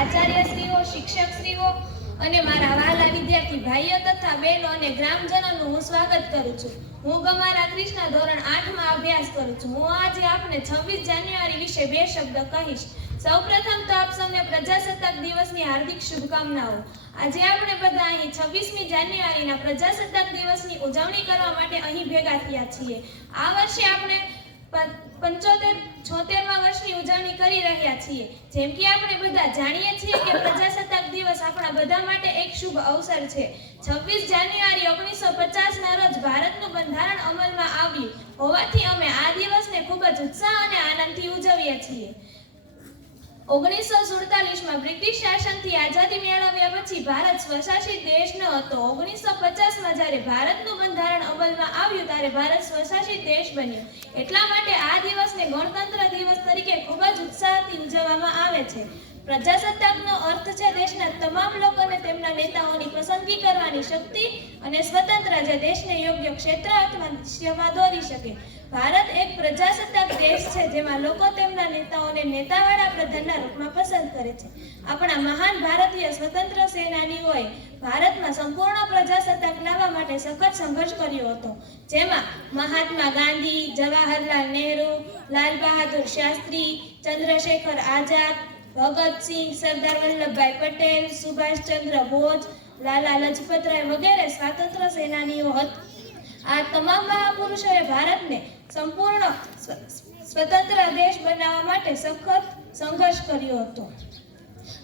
આચાર્યશ્રીઓ, શિક્ષકશ્રીઓ અને મારા વહાલા વિદ્યાર્થી ભાઈઓ તથા બહેનો અને ગ્રામજનોનું હું સ્વાગત કરું છું. હું ગમારા કૃષ્ણ ધોરણ 8 માં અભ્યાસ કરું છું. હું આજે આપને 26 જાન્યુઆરી વિશે બે શબ્દ કહીશ. સૌપ્રથમ તો આપ સૌને પ્રજાસત્તાક દિવસની હાર્દિક શુભકામનાઓ. આજે આપણે બધા અહીં 26મી જાન્યુઆરીના પ્રજાસત્તાક દિવસની ઉજવણી કરવા માટે અહીં ભેગા થયા છીએ. આ વર્ષે આપણે 76મા વર્ષની ઉજવણી કરી રહ્યા છીએ. જેમ કે આપણે બધા જાણીએ છીએ કે પ્રજાસત્તાક દિવસ આપણા બધા માટે એક શુભ અવસર છે. 26 જાન્યુઆરી 1950ના રોજ ભારતનું બંધારણ અમલમાં આવ્યું હોવાથી અમે આ દિવસને ખૂબ જ ઉત્સાહ અને આનંદથી ઉજવીએ છીએ. 1947માં બ્રિટિશ શાસનથી આઝાદી મેળવ્યા પછી ભારત સ્વશાસિત દેશ ન હતો. 1950માં જ્યારે ભારતનું બંધારણ અમલમાં આવ્યું ત્યારે ભારત સ્વશાસિત દેશ બન્યો. એટલા માટે આ દિવસને ગણતંત્ર દિવસ તરીકે ખૂબ જ ઉત્સાહથી ઉજવવામાં આવે છે. પ્રજાસત્તાકનો અર્થ છે દેશના તમામ લોકોને તેમના નેતાઓની પસંદગી કરવાની શક્તિ અને સ્વતંત્ર જે દેશને યોગ્ય ક્ષેત્ર અથવા દિશામાં દોરી શકે. ભારત એક પ્રજાસત્તાક દેશ છે જેમાં લોકો તેમના નેતાઓને નેતાવાળા પ્રધાનના રૂપમાં પસંદ કરે છે. આપણા મહાન ભારતીય સ્વતંત્ર સેનાનીઓએ ભારતમાં સંપૂર્ણ પ્રજાસત્તાક લાવવા માટે સખત સંઘર્ષ કર્યો હતો. જેમાં મહાત્મા ગાંધી, જવાહરલાલ નહેરુ, લાલ બહાદુર શાસ્ત્રી, ચંદ્રશેખર આઝાદ, ભગતસિંહ, સરદાર વલ્લભભાઈ પટેલ, સુભાષચંદ્ર બોઝ, લાલા લજપતરાય વગેરે સ્વાતંત્ર્ય સેનાનીઓ હતા. આ તમામ મહાપુરુષોએ ભારતને સંપૂર્ણ સ્વતંત્ર દેશ બનાવવા માટે સખત સંઘર્ષ કર્યો હતો.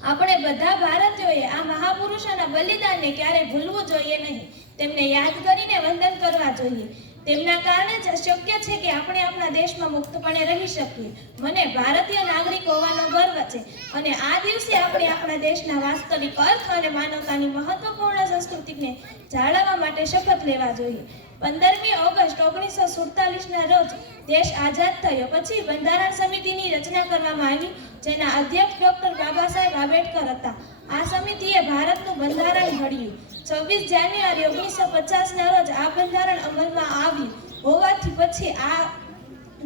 આપણે બધા ભારતીયોએ આ મહાપુરુષોના બલિદાનને ક્યારેય ભૂલવું જોઈએ નહીં. તેમને યાદ કરીને વંદન કરવા જોઈએ. તેમના કારણે જ શક્ય છે કે આપણે આપણા દેશમાં મુક્તપણે રહી શકીએ. મને ભારતીય નાગરિક હોવાનો ગર્વ છે અને આ દિવસે આપણે આપણા દેશના વાસ્તવિક અર્થ અને માનવતાની મહત્વપૂર્ણ સંસ્કૃતિને જાળવવા માટે શપથ લેવા જોઈએ. 15મી ઓગસ્ટ 1947ના રોજ દેશ આઝાદ થયો પછી બંધારણ સમિતિની રચના કરવામાં આવી, જેના અધ્યક્ષ ડોક્ટર બાબા સાહેબ આંબેડકર હતા. આ સમિતિએ ભારતનું બંધારણ ઘડ્યું. 26 જાન્યુઆરી 1950ના રોજ આ બંધારણ અમલમાં આવ્યું હોવાથી પછી આ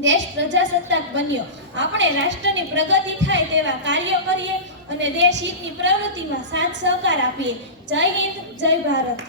દેશ પ્રજાસત્તાક બન્યો. આપણે રાષ્ટ્રની પ્રગતિ થાય તેવા કાર્યો કરીએ અને દેશ હિતની પ્રવૃત્તિમાં સાથ સહકાર આપીએ. જય હિન્દ, જય ભારત.